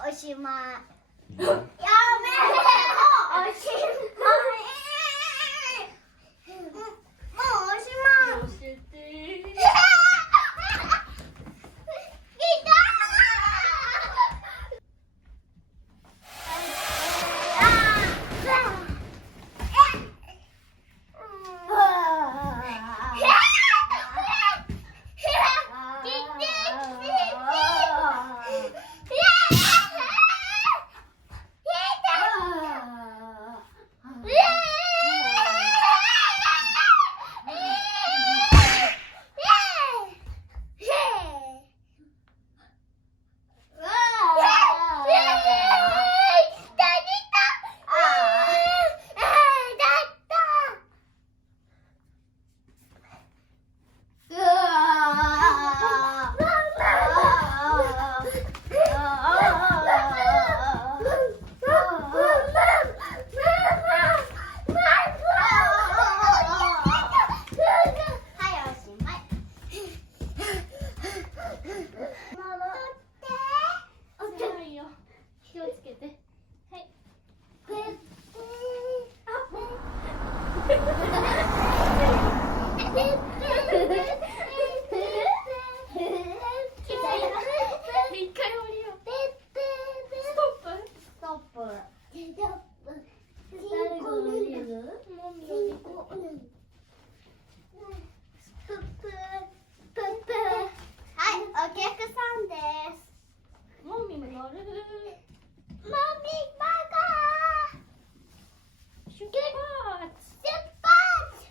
おしまい。やめて、もうおしまい。もうおしまい。教えて。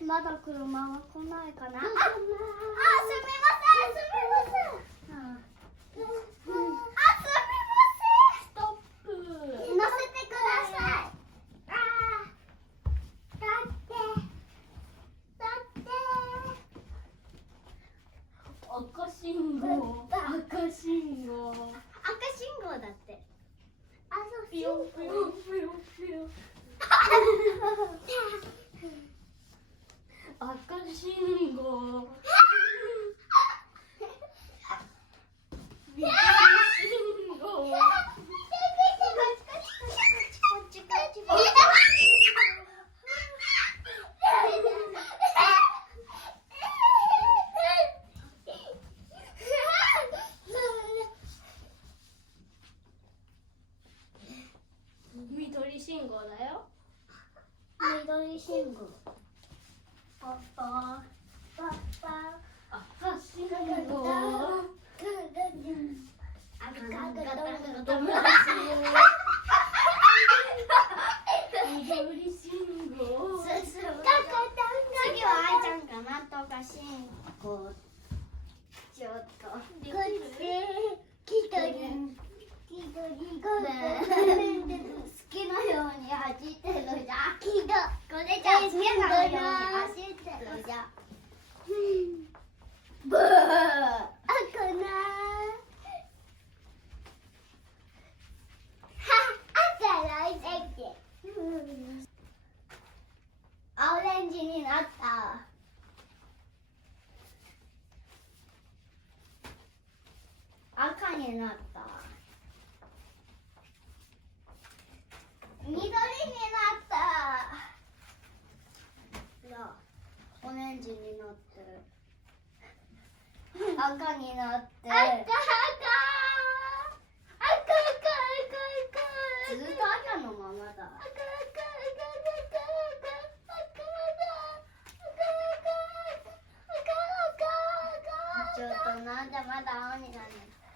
まだ車は来ないかな。すみません、すみません。すみません。ストップ。乗せてください。赤信号。赤信号。赤信号だって。あ、そう。ピヨピヨピヨピヨ。赤信号。緑信号。緑信号だよ。緑信号。パパ、パパ、赤信号。緑信号。次はあいちゃんかなとか信号。ちょっと。こっち。好きなように走ってるじゃん。これじゃ好きなように走ってるじゃん。ブー。赤な。赤の席。オレンジになった。赤になった。緑になった。オレンジになってる。赤になって。ずっと赤のままだ。ちょっとなんでまだ青になるの？